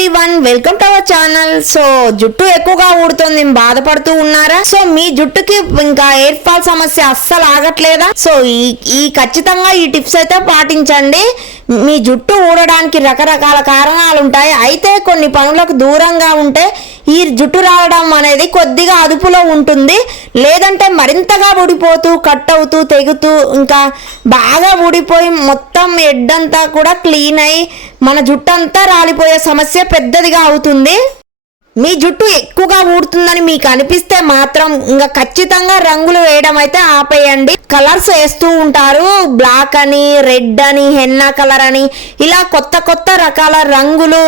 Everyone, welcome to our channel. So జుట్టు ఎక్కువగా ఊడుతుంది, బాధపడుతూ ఉన్నారా? సో మీ జుట్టుకి ఇంకా హెయిర్ ఫాల్ సమస్య అస్సలు ఆగట్లేదా? సో ఈ ఖచ్చితంగా ఈ టిప్స్ అయితే పాటించండి. మీ జుట్టు ఊడడానికి రకరకాల కారణాలు ఉంటాయి. అయితే కొన్ని పనులకు దూరంగా ఉంటే ఈ జుట్టు రావడం అనేది కొద్దిగా అదుపులో ఉంటుంది. లేదంటే మరింతగా ఊడిపోతూ కట్ అవుతూ తెగుతూ ఇంకా బాగా ఊడిపోయి మొత్తం హెడ్ అంతా కూడా క్లీన్ అయి మన జుట్టు అంతా రాలిపోయే సమస్య పెద్దదిగా అవుతుంది. మీ జుట్టు ఎక్కువగా ఊడుతుందని మీకు అనిపిస్తే మాత్రం ఇంకా ఖచ్చితంగా రంగులు వేయడం అయితే ఆపేయండి. కలర్స్ వేస్తూ ఉంటారు, బ్లాక్ అని, రెడ్ అని, హెన్నా కలర్ అని, ఇలా కొత్త కొత్త రకాల రంగులు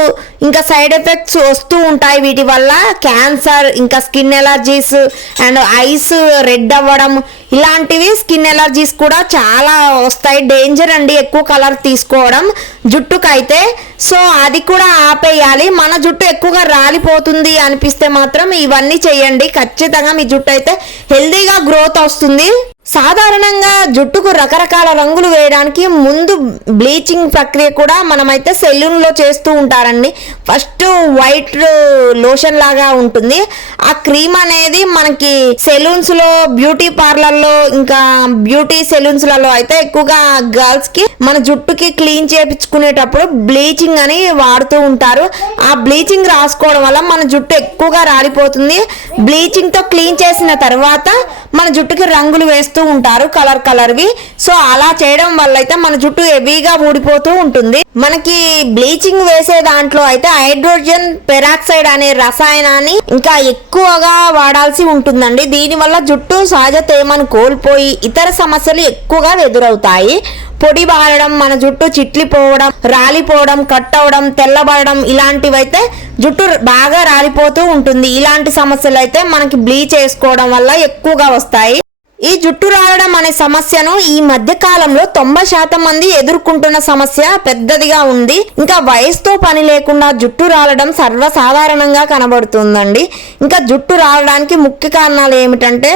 ఇంకా సైడ్ ఎఫెక్ట్స్ వస్తూ ఉంటాయి. వీటి వల్ల క్యాన్సర్, ఇంకా skin allergies and eyes red అవ్వడం ఇలాంటివి, స్కిన్ ఎలర్జీస్ కూడా చాలా వస్తాయి. డేంజర్ అండి ఎక్కువ కలర్ తీసుకోవడం జుట్టుకైతే. సో అది కూడా ఆపేయాలి. మన జుట్టు ఎక్కువగా రాలిపోతుంది అనిపిస్తే మాత్రం ఇవన్నీ చేయండి. ఖచ్చితంగా మీ జుట్టు అయితే హెల్దీగా గ్రోత్ వస్తుంది. సాధారణంగా జుట్టుకు రకరకాల రంగులు వేయడానికి ముందు బ్లీచింగ్ ప్రక్రియ కూడా మనమైతే సెలూన్లో చేస్తూ ఉంటారండి. ఫస్ట్ వైట్ లోషన్ లాగా ఉంటుంది. ఆ క్రీమ్ అనేది మనకి సెలూన్స్లో, బ్యూటీ పార్లర్లో, ఇంకా బ్యూటీ సెలూన్స్లలో అయితే ఎక్కువగా గర్ల్స్కి మన జుట్టుకి క్లీన్ చేయించుకునేటప్పుడు బ్లీచింగ్ అని వాడుతూ ఉంటారు. ఆ బ్లీచింగ్ రాసుకోవడం వల్ల మన జుట్టు ఎక్కువగా రాలిపోతుంది. బ్లీచింగ్తో క్లీన్ చేసిన తర్వాత మన జుట్టుకి రంగులు వేస్తూ ఉంటారు, కలర్వి. సో అలా చేయడం వల్ల అయితే మన జుట్టు హెవీగా ఊడిపోతూ ఉంటుంది. మనకి బ్లీచింగ్ వేసే దాంట్లో అయితే హైడ్రోజన్ పెరాక్సైడ్ అనే రసాయనాన్ని ఇంకా ఎక్కువగా వాడాల్సి ఉంటుందండి. దీనివల్ల జుట్టు సహజ తేమను కోల్పోయి ఇతర సమస్యలు ఎక్కువగా ఎదురవుతాయి. పొడి బారడం, మన జుట్టు చిట్లిపోవడం, రాలిపోవడం, కట్ అవడం, తెల్లబడడం ఇలాంటివైతే జుట్టు బాగా రాలిపోతూ ఉంటుంది. ఇలాంటి సమస్యలు అయితే మనకి బ్లీచ్ చేసుకోవడం వల్ల ఎక్కువగా వస్తాయి. ఈ జుట్టు రాలడం అనే సమస్యను ఈ మధ్య కాలంలో 90% మంది ఎదుర్కొంటున్న సమస్య పెద్దదిగా ఉంది. ఇంకా వయసుతో పని లేకుండా జుట్టు రాలడం సర్వసాధారణంగా కనబడుతుందండి. ఇంకా జుట్టు రాలడానికి ముఖ్య కారణాలు ఏమిటంటే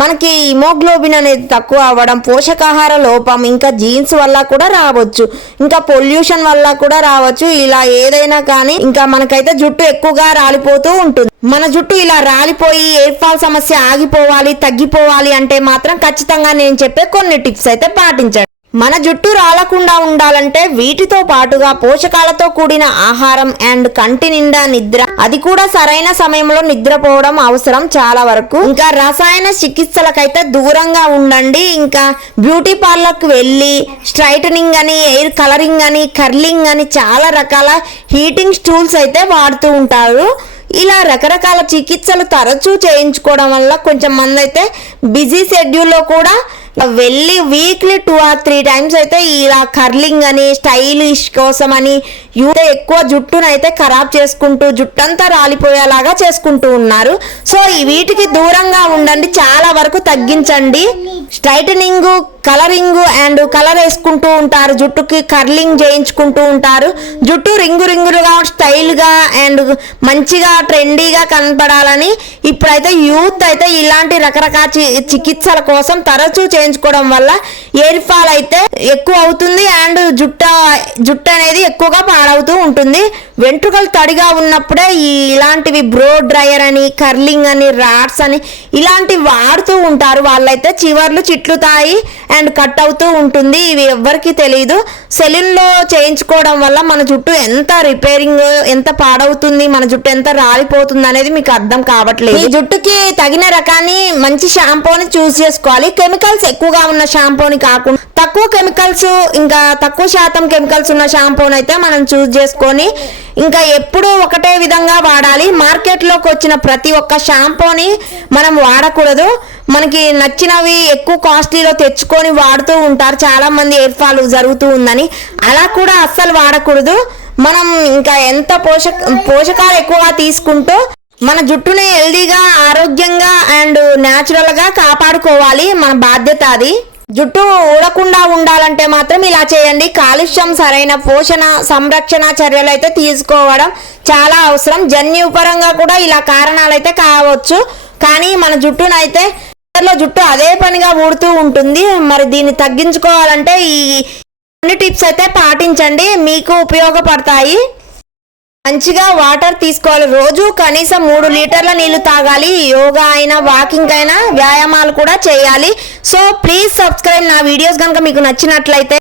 మనకి హిమోగ్లోబిన్ అనేది తక్కువ అవ్వడం, పోషకాహార లోపం, ఇంకా జీన్స్ వల్ల కూడా రావచ్చు, ఇంకా పొల్యూషన్ వల్ల కూడా రావచ్చు. ఇలా ఏదైనా కానీ ఇంకా మనకైతే జుట్టు ఎక్కువగా రాలిపోతూ ఉంటుంది. మన జుట్టు ఇలా రాలిపోయి హెయిర్ ఫాల్ సమస్య ఆగిపోవాలి, తగ్గిపోవాలి అంటే మాత్రం ఖచ్చితంగా నేను చెప్పే కొన్ని టిప్స్ అయితే పాటించండి. మన జుట్టు రాలకుండా ఉండాలంటే వీటితో పాటుగా పోషకాలతో కూడిన ఆహారం అండ్ కంటి నిండా నిద్ర, అది కూడా సరైన సమయంలో నిద్రపోవడం అవసరం చాలా వరకు. ఇంకా రసాయన చికిత్సలకైతే దూరంగా ఉండండి. ఇంకా బ్యూటీ పార్లర్కి వెళ్ళి స్ట్రైటనింగ్ అని, హెయిర్ కలరింగ్ అని, కర్లింగ్ అని చాలా రకాల హీటింగ్ టూల్స్ అయితే వాడుతూ ఉంటారు. ఇలా రకరకాల చికిత్సలు తరచూ చేయించుకోవడం వల్ల కొంచెం మంది అయితే బిజీ షెడ్యూల్లో కూడా వెళ్ళి వీక్లీ 2 or 3 times అయితే ఇలా కర్లింగ్ అని, స్టైలిష్ కోసం అని ఎక్కువ జుట్టును అయితే ఖరాబ్ చేసుకుంటూ జుట్టంతా రాలిపోయేలాగా చేసుకుంటూ ఉన్నారు. సో వీటికి దూరంగా ఉండండి, చాలా వరకు తగ్గించండి. స్ట్రైటనింగ్, కలరింగ్ అండ్ కలర్ వేసుకుంటూ ఉంటారు, జుట్టుకి కర్లింగ్ చేయించుకుంటూ ఉంటారు. జుట్టు రింగులుగా, స్టైల్గా అండ్ మంచిగా ట్రెండీగా కనపడాలని ఇప్పుడైతే యూత్ అయితే ఇలాంటి రకరకాల చికిత్సల కోసం తరచూ చేయించుకోవడం వల్ల హెయిర్ ఫాల్ అయితే ఎక్కువ అవుతుంది అండ్ జుట్టు అనేది ఎక్కువగా పాడవుతూ ఉంటుంది. వెంట్రుకలు తడిగా ఉన్నప్పుడే ఇలాంటివి బ్రో డ్రైయర్ అని, కర్లింగ్ అని, రాడ్స్ అని ఇలాంటివి వాడుతూ ఉంటారు. వాళ్ళైతే చివర్లు చిట్లుతాయి అండ్ కట్ అవుతూ ఉంటుంది. ఇవి ఎవ్వరికి తెలియదు. సెలూన్లో చేయించుకోవడం వల్ల మన జుట్టు ఎంత రిపేరింగ్, ఎంత పాడవుతుంది, మన జుట్టు ఎంత రాలిపోతుంది అనేది మీకు అర్థం కావట్లేదు. ఈ జుట్టుకి తగిన రకాన్ని, మంచి షాంపూని చూస్ చేసుకోవాలి. కెమికల్స్ ఎక్కువగా ఉన్న షాంపూని కాకుండా తక్కువ కెమికల్స్, ఇంకా తక్కువ శాతం కెమికల్స్ ఉన్న షాంపూని అయితే మనం చూస్ చేసుకొని ఇంకా ఎప్పుడూ ఒకటే విధంగా వాడాలి. మార్కెట్లోకి వచ్చిన ప్రతి ఒక్క షాంపూని మనం వాడకూడదు. మనకి నచ్చినవి ఎక్కువ కాస్ట్లీలో తెచ్చుకొని వాడుతూ ఉంటారు చాలా మంది, హెయిర్ ఫాల్ జరుగుతూ ఉందని. అలా కూడా అస్సలు వాడకూడదు. మనం ఇంకా ఎంత పోషకాలు ఎక్కువగా తీసుకుంటూ మన జుట్టుని హెల్దీగా, ఆరోగ్యంగా అండ్ న్యాచురల్గా కాపాడుకోవాలి. మన బాధ్యత అది. జుట్టు ఊడకుండా ఉండాలంటే మాత్రం ఇలా చేయండి. కాలుష్యం, సరైన పోషణ, సంరక్షణ చర్యలు అయితే తీసుకోవడం చాలా అవసరం. జన్యుపరంగా కూడా ఇలా కారణాలు అయితే కావచ్చు. కానీ మన జుట్టునైతే జుట్టు అదే పనిగా ఊడుతూ ఉంటుంది. మరి దీన్ని తగ్గించుకోవాలంటే ఈ టిప్స్ అయితే పాటించండి, మీకు ఉపయోగపడతాయి. మంచిగా వాటర్ తీసుకోవాలి. రోజు కనీసం 3 లీటర్ల నీళ్లు తాగాలి. యోగా అయినా వాకింగ్ అయినా వ్యాయామాలు కూడా చేయాలి. So please subscribe. నా వీడియోస్ కనుక మీకు నచ్చినట్లయితే